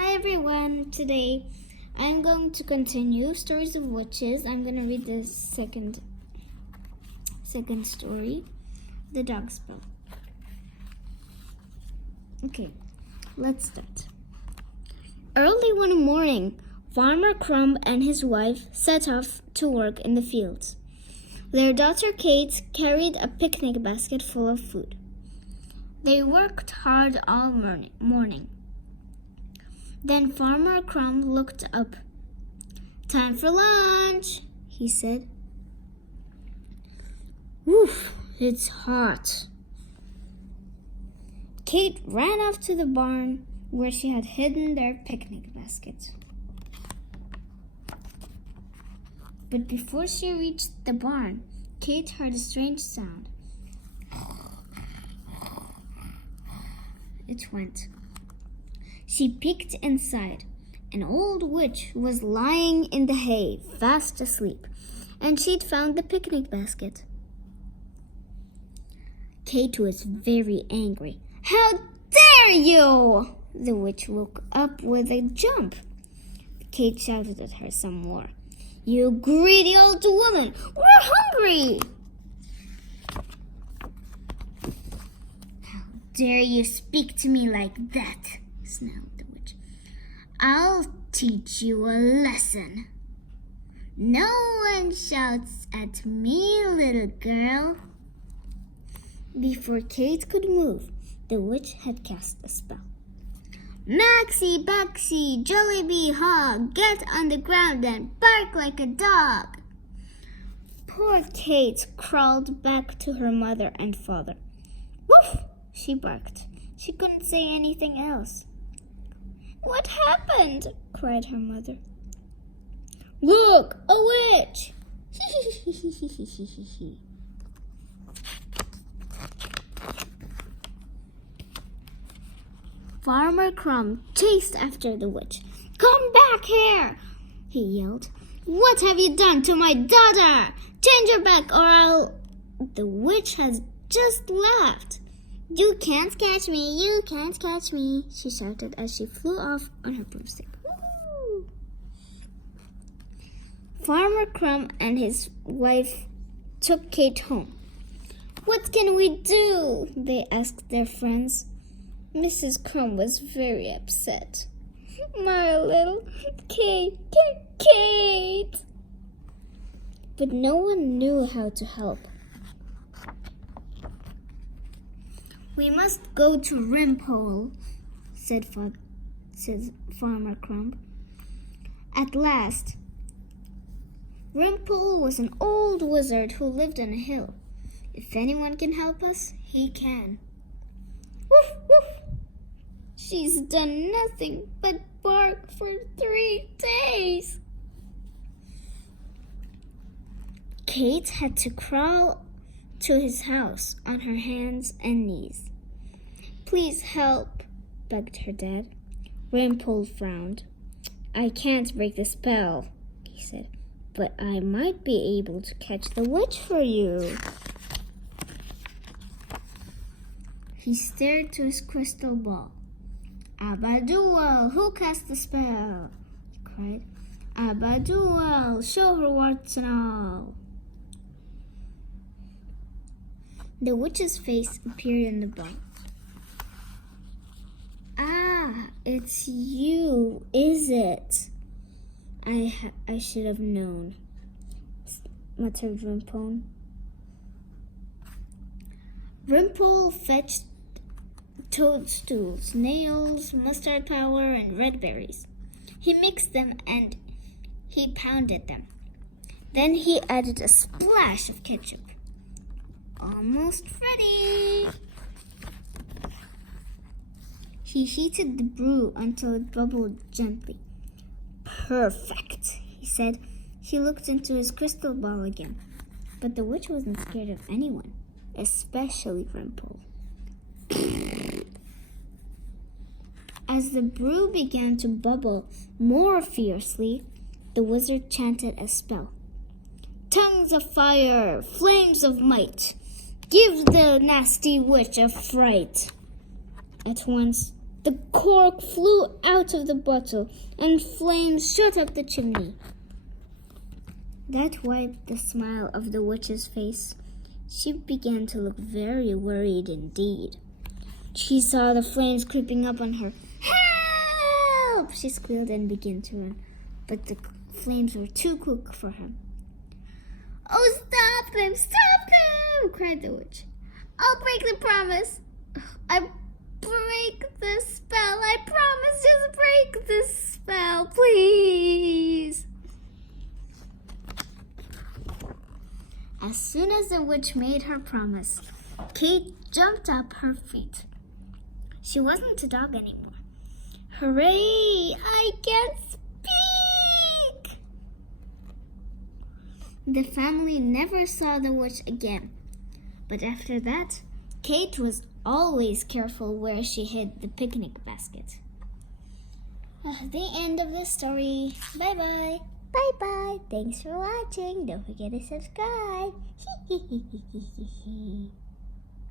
Hi everyone, today I'm going to continue Stories of Witches. I'm going to read the second story, The Dog Spell. Okay, let's start. Early one morning, Farmer Crumb and his wife set off to work in the fields. Their daughter Kate carried a picnic basket full of food. They worked hard all morning. Then Farmer Crumb looked up. "Time for lunch," he said. "Oof, it's hot." Kate ran off to the barn where she had hidden their picnic basket. But before she reached the barn, Kate heard a strange sound. It went. She peeked inside. An old witch was lying in the hay, fast asleep, and she'd found the picnic basket. Kate was very angry. "How dare you!" The witch woke up with a jump. Kate shouted at her some more. "You greedy old woman! We're hungry!" "How dare you speak to me like that?" snarled the witch. "I'll teach you a lesson. No one shouts at me, little girl." Before Kate could move, the witch had cast a spell. "Maxie, Baxie, Jollibee, Hog, get on the ground and bark like a dog." Poor Kate crawled back to her mother and father. "Woof!" she barked. She couldn't say anything else. "What happened?" cried her mother. "Look, a witch!" Farmer Crumb chased after the witch. "Come back here!" he yelled. "What have you done to my daughter? Change your back or I'll—" The witch has just laughed. "You can't catch me, you can't catch me," she shouted as she flew off on her broomstick. Woo! Farmer Crumb and his wife took Kate home. "What can we do?" they asked their friends. Mrs. Crumb was very upset. "My little Kate. But no one knew how to help. "We must go to Rimpole," said Farmer Crumb. At last, Rimpole was an old wizard who lived on a hill. "If anyone can help us, he can." "Woof, woof! She's done nothing but bark for 3 days." Kate had to crawl to his house on her hands and knees. "Please help," begged her dad. Rimpole frowned. "I can't break the spell," he said, "but I might be able to catch the witch for you." He stared to his crystal ball. "Abaduel, who cast the spell?" he cried. "Abaduel, show her warts and all." The witch's face appeared in the ball. "Ah, it's you, is it? I should have known," muttered Rimpole. Rimpole fetched toadstools, nails, mustard powder, and red berries. He mixed them and he pounded them. Then he added a splash of ketchup. "Almost ready." He heated the brew until it bubbled gently. "Perfect," he said. He looked into his crystal ball again. But the witch wasn't scared of anyone, especially Rimpole. As the brew began to bubble more fiercely, the wizard chanted a spell. "Tongues of fire, flames of might, give the nasty witch a fright." At once, The cork flew out of the bottle, and flames shot up the chimney. That wiped the smile off the witch's face. She began to look very worried indeed. She saw the flames creeping up on her. "Help!" she squealed and began to run, but the flames were too quick for her. "Oh, stop them! Stop them!" cried the witch. "I'll break the promise. I break the spell. I promise. Just break the spell, please." As soon as the witch made her promise, Kate jumped up her feet. She wasn't a dog anymore. Hooray! I can speak! The family never saw the witch again. But after that, Kate was always careful where she hid the picnic basket. The end of the story. Bye-bye. Bye-bye. Thanks for watching. Don't forget to subscribe.